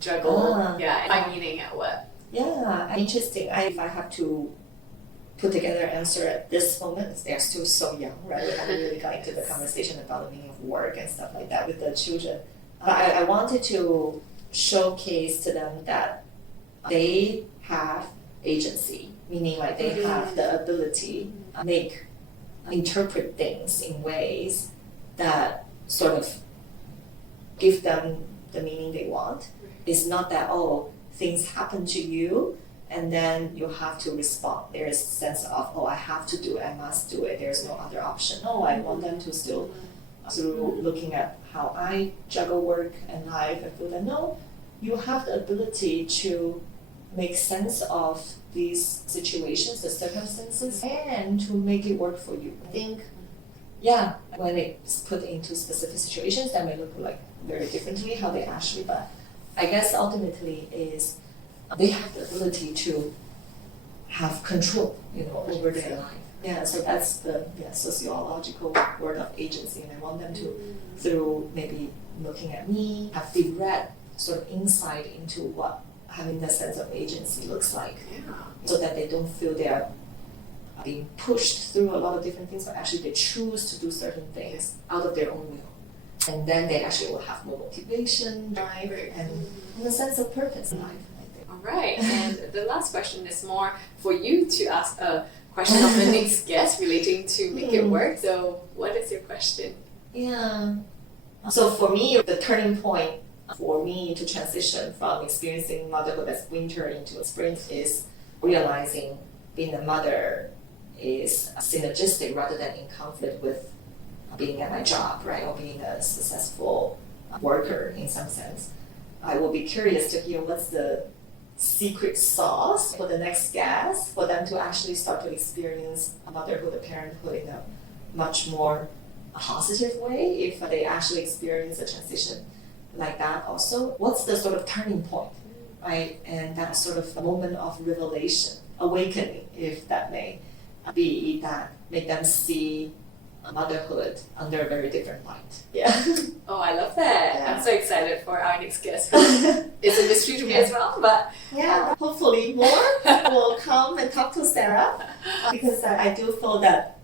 juggle, and find meaning at work? Yeah, interesting. If I have to put together an answer at this moment, they're still so young, right? We haven't really got into the conversation about the meaning of work and stuff like that with the children. I wanted to showcase to them that they have agency, meaning like they have the ability to interpret things in ways that sort of give them the meaning they want. It's not that, things happen to you and then you have to respond. There is a sense of, I have to do it, I must do it, there's no other option. No, I want them to still, through looking at how I juggle work and life, I feel that no, you have the ability to make sense of these situations, the circumstances, and to make it work for you. I think, when it's put into specific situations, that may look like very differently how they actually, but I guess ultimately is they have the ability to have control, over their life. Yeah, so that's the sociological word of agency, and I want them to, through maybe looking at me, have direct sort of insight into what having that sense of agency looks like, so that they don't feel they are being pushed through a lot of different things, but actually they choose to do certain things out of their own will. And then they actually will have more motivation, drive, and a sense of purpose in life, I think. All right. And the last question is more for you to ask a question of the next guest relating to Make It Work. So what is your question? Yeah. So for me, the turning point for me to transition from experiencing motherhood as winter into spring is realizing being a mother is synergistic rather than in conflict with being at my job, right, or being a successful worker in some sense. I will be curious to hear what's the secret sauce for the next guest for them to actually start to experience motherhood or parenthood in a much more positive way if they actually experience a transition like that also. What's the sort of turning point, right? And that sort of moment of revelation, awakening, if that may be, that make them see motherhood under a very different light. Yeah. Oh, I love that. Yeah. I'm so excited for our next guest. It's a mystery to me as well, but yeah, hopefully more will come and talk to Sarah because I do feel that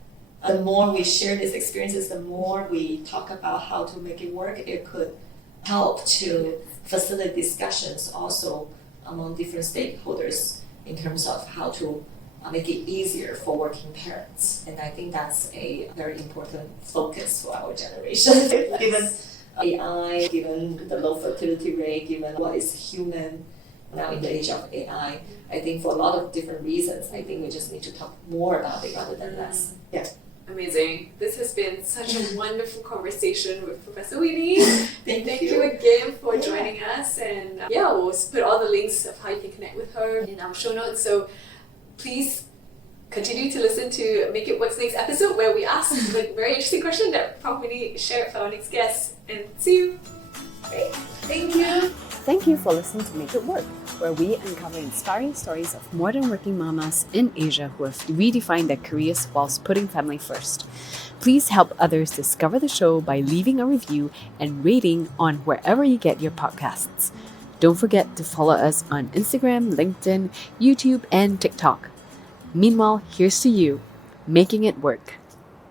the more we share these experiences, the more we talk about how to make it work, it could help to facilitate discussions also among different stakeholders in terms of how to make it easier for working parents. And I think that's a very important focus for our generation. Given AI, given the low fertility rate, given what is human now in the age of AI, I think for a lot of different reasons, I think we just need to talk more about it rather than less. Yeah. amazing. This has been such a wonderful conversation with Professor Winnie. Thank you again for joining us. And we'll put all the links of how you can connect with her in our show notes. So please continue to listen to Make It Work's next episode where we ask a very interesting question that Prof. Winnie shared for our next guest. And see you. Great. Thank you. Thank you for listening to Make It Work, where we uncover inspiring stories of modern working mamas in Asia who have redefined their careers whilst putting family first. Please help others discover the show by leaving a review and rating on wherever you get your podcasts. Don't forget to follow us on Instagram, LinkedIn, YouTube, and TikTok. Meanwhile, here's to you, making it work.